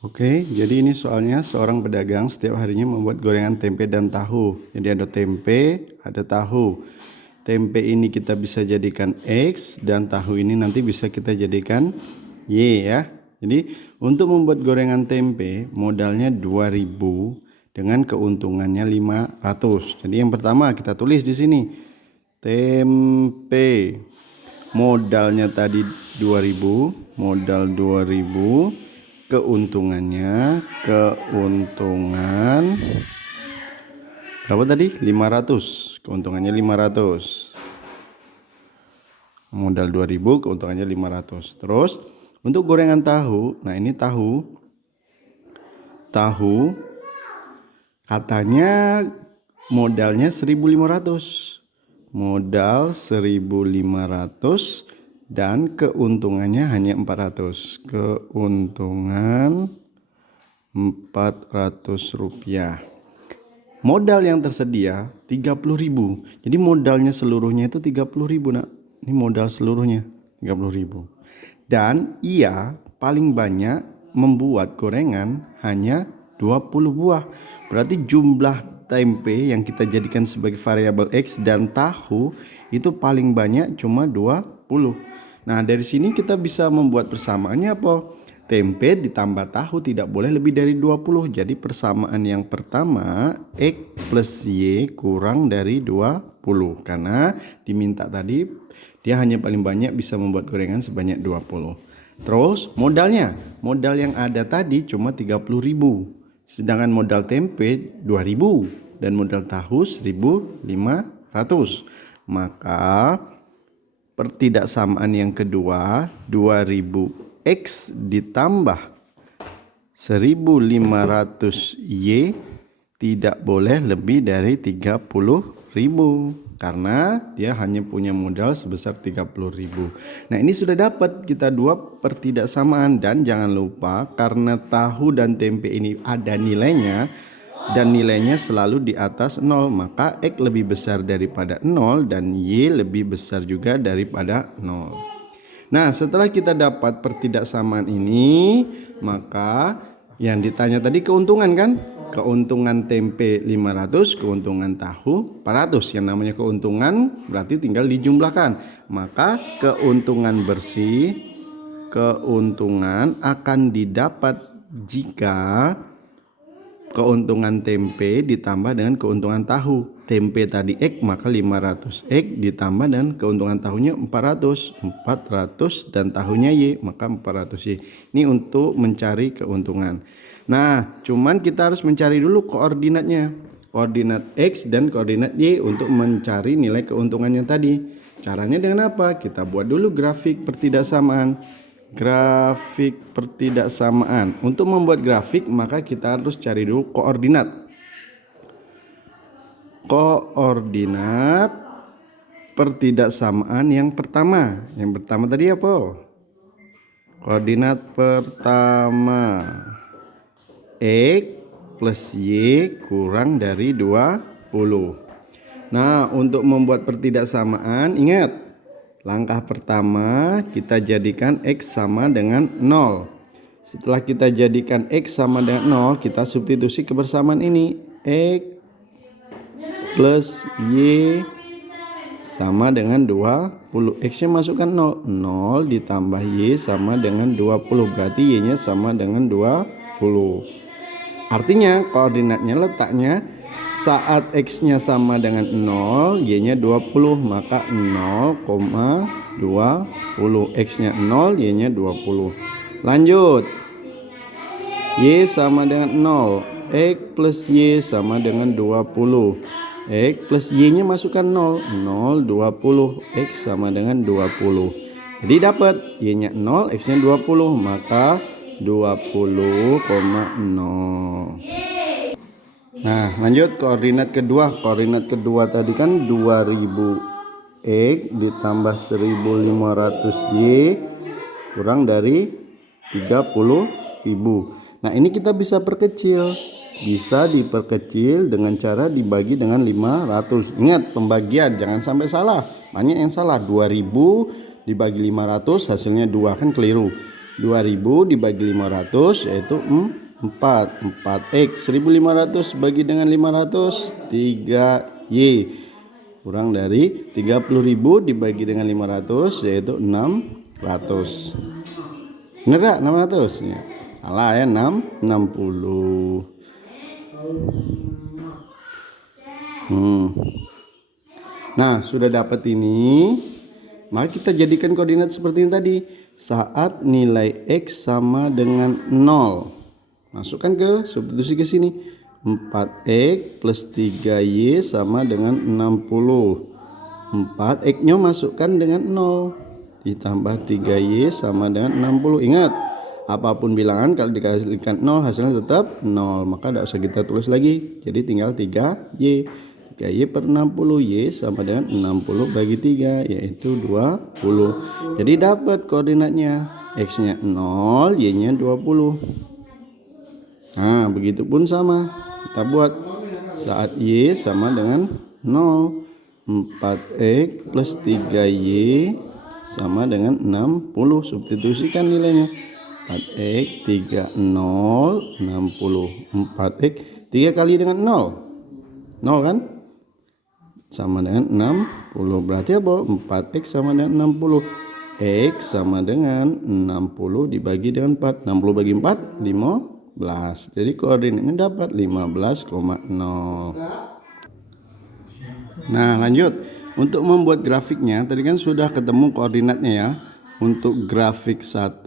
Oke, jadi ini soalnya seorang pedagang setiap harinya membuat gorengan tempe dan tahu. Jadi ada tempe, ada tahu. Tempe ini kita bisa jadikan X dan tahu ini nanti bisa kita jadikan Y ya. Jadi untuk membuat gorengan tempe modalnya 2000 dengan keuntungannya 500. Jadi yang pertama kita tulis di sini. Tempe modalnya tadi 2000, modal 2000, keuntungan berapa tadi? 500. Keuntungannya 500. Modal 2000, keuntungannya 500. Terus untuk gorengan tahu, nah ini tahu katanya modalnya 1500. Modal 1500 dan keuntungannya hanya 400. Keuntungan 400 rupiah. Modal yang tersedia 30.000. Jadi modalnya seluruhnya itu 30.000 nak. Ini modal seluruhnya 30.000. Dan ia paling banyak membuat gorengan hanya 20 buah. Berarti jumlah tempe yang kita jadikan sebagai variabel X dan tahu itu paling banyak cuma 20. Nah dari sini kita bisa membuat persamaannya apa? Tempe ditambah tahu tidak boleh lebih dari 20. Jadi persamaan yang pertama X plus Y kurang dari 20. Karena diminta tadi dia hanya paling banyak bisa membuat gorengan sebanyak 20. Terus modal yang ada tadi cuma 30.000. Sedangkan modal tempe 2000 dan modal tahu 1500. Maka pertidaksamaan yang kedua 2000X ditambah 1500Y tidak boleh lebih dari 30.000 karena dia hanya punya modal sebesar 30.000. Nah ini sudah dapat kita dua pertidaksamaan, dan jangan lupa karena tahu dan tempe ini ada nilainya dan nilainya selalu di atas 0, maka X lebih besar daripada 0 dan Y lebih besar juga daripada 0. Nah setelah kita dapat pertidaksamaan ini, maka yang ditanya tadi keuntungan kan? Keuntungan tempe 500, keuntungan tahu 400. Yang namanya keuntungan berarti tinggal dijumlahkan. Maka keuntungan bersih, keuntungan akan didapat jika keuntungan tempe ditambah dengan keuntungan tahu. Tempe tadi X, maka 500X ditambah dengan keuntungan tahunya 400 dan tahunya Y, maka 400Y. Ini untuk mencari keuntungan. Nah, cuman kita harus mencari dulu koordinatnya. Koordinat X dan koordinat Y untuk mencari nilai keuntungannya tadi. Caranya dengan apa? Kita buat dulu grafik pertidaksamaan. Grafik pertidaksamaan. Untuk membuat grafik maka kita harus cari dulu koordinat. Koordinat pertidaksamaan yang pertama. Yang pertama tadi apa? Koordinat pertama X plus Y kurang dari 20. Nah, untuk membuat pertidaksamaan, ingat, langkah pertama kita jadikan X sama dengan 0. Setelah kita jadikan X sama dengan 0, kita substitusi kebersamaan ini. X plus Y sama dengan 20. X-nya masukkan 0. 0 ditambah Y sama dengan 20. Berarti Y-nya sama dengan 20. Artinya koordinatnya letaknya saat X-nya sama dengan 0, Y-nya 20, maka 0,20. X-nya 0, Y-nya 20. Lanjut. Y sama dengan 0. X plus Y sama dengan 20. X plus Y-nya masukkan 0. 0, 20. X sama dengan 20. Jadi dapat Y-nya 0, X-nya 20, maka 20,0. Nah lanjut koordinat kedua. Koordinat kedua tadi kan 2000X ditambah 1500Y kurang dari 30.000. Nah ini kita bisa perkecil. Bisa diperkecil dengan cara dibagi dengan 500. Ingat pembagian, jangan sampai salah. Banyak yang salah. 2000 dibagi 500 hasilnya 2, kan keliru. 2000 dibagi 500 yaitu 4x. 1500 bagi dengan 500 3y. Kurang dari 30.000 dibagi dengan 500 yaitu 600. Bener gak 600? Ya. Salah ya, 60. Nah, sudah dapat ini, maka kita jadikan koordinat seperti ini tadi. Saat nilai X sama dengan 0, masukkan ke substitusi ke sini. 4X plus 3Y sama dengan 60. 4X nya masukkan dengan 0, ditambah 3Y sama dengan 60. Ingat, apapun bilangan kalau dikalikan 0 hasilnya tetap 0, maka tidak usah kita tulis lagi. Jadi tinggal 3Y. 3Y per 60, Y sama dengan 60 bagi 3 yaitu 20. Jadi dapat koordinatnya, X nya 0, Y nya 20. Nah, begitupun sama kita buat saat Y sama dengan 0, 4X plus 3Y sama dengan 60. Substitusikan nilainya. 4X 30 60. 4X 3 kali dengan 0 kan? Sama dengan 60. Berarti apa? 4X sama dengan 60. X sama dengan 60 dibagi dengan 4. 60 bagi 4 15. Jadi koordinatnya dapat 15,0. Nah, lanjut. Untuk membuat grafiknya, tadi kan sudah ketemu koordinatnya ya. Untuk grafik 1,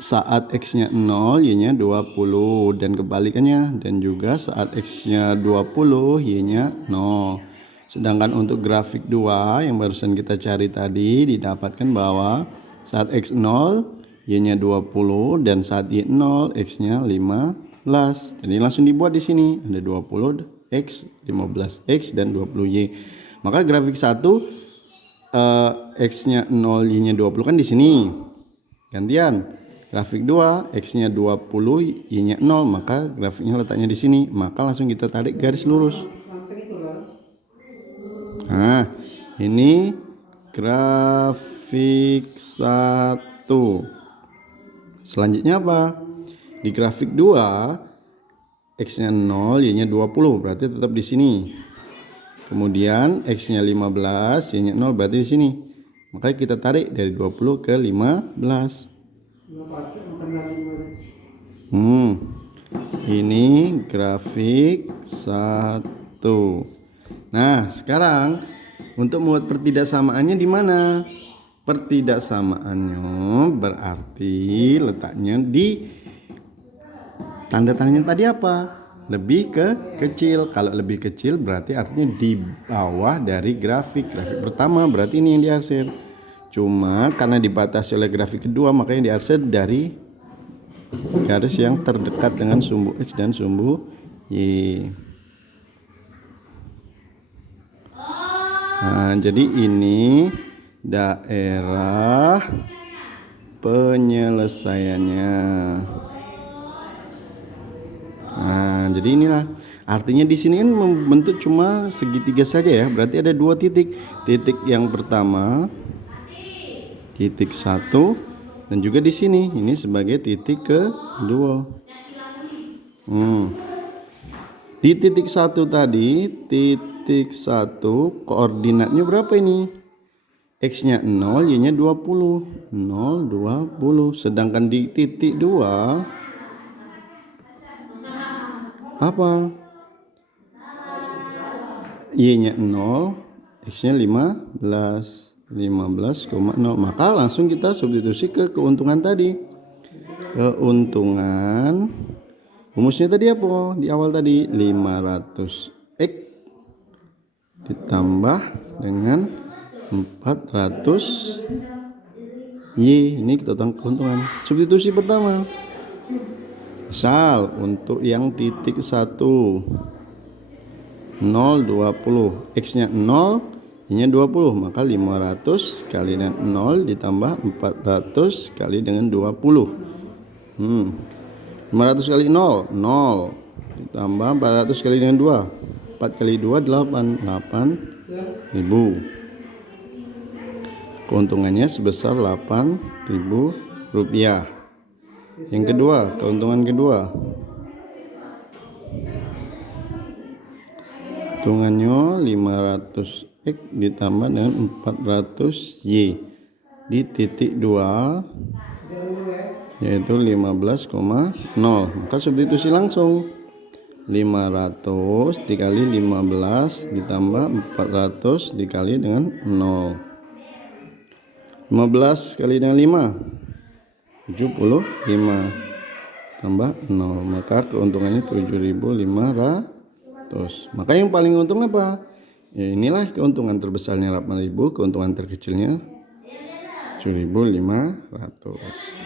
saat X-nya 0, Y-nya 20. Dan kebalikannya. Dan juga saat X-nya 20, Y-nya 0. Sedangkan untuk grafik 2, yang barusan kita cari tadi, didapatkan bahwa saat X 0, Y-nya 20. Dan saat Y 0, X-nya 15. Jadi langsung dibuat di sini. Ada 20X, 15X, dan 20Y. Maka grafik 1, X-nya 0, Y-nya 20 kan di sini. Gantian. Grafik 2, X-nya 20, Y-nya 0, maka grafiknya letaknya di sini. Maka langsung kita tarik garis lurus. Nah, ini grafik 1. Selanjutnya apa? Di grafik 2, X-nya 0, Y-nya 20, berarti tetap di sini. Kemudian X-nya 15, Y-nya 0, berarti di sini. Maka kita tarik dari 20 ke 15. Ini grafik 1. Nah, sekarang untuk membuat pertidaksamaannya di mana? Pertidaksamaannya berarti letaknya di tanda tanyanya tadi apa? Lebih ke kecil. Kalau lebih kecil berarti artinya di bawah dari grafik. Grafik pertama berarti ini yang diarsir. Cuma karena dibatasi oleh grafik kedua, makanya diarsir dari garis yang terdekat dengan sumbu X dan sumbu Y. Nah, jadi ini daerah penyelesaiannya. Nah, jadi inilah artinya di sini kan membentuk cuma segitiga saja ya. Berarti ada 2 titik. Titik yang pertama, titik 1, dan juga di sini ini sebagai titik kedua. Di titik 1 tadi, titik 1 koordinatnya berapa ini? X-nya 0, Y-nya 20. 0, 20. Sedangkan di titik 2 apa? Y-nya 0, X-nya 15. 15,0. Maka langsung kita substitusi ke keuntungan tadi. Keuntungan rumusnya tadi apa? Di awal tadi 500X ditambah dengan 400Y. Ini keuntungan. Substitusi pertama. Misal untuk yang titik 1, 0, 20. X-nya 0, Y-nya 20, maka 500 kali dengan 0 ditambah 400 kali dengan 20. 500 kali 0, 0. Ditambah 400 kali dengan 2. 4 kali 2, 8. 8.000. keuntungannya sebesar Rp8.000. Yang kedua, keuntungan kedua. Keuntungannya 500X ditambah dengan 400Y di titik 2 yaitu 15,0. Maka substitusi langsung. 500 dikali 15 ditambah 400 dikali dengan 0. 15 kali dengan 5 75 tambah 0, maka keuntungannya 7.500. Maka yang paling untung apa? Ya, inilah keuntungan terbesarnya 8.000, keuntungan terkecilnya 7.500.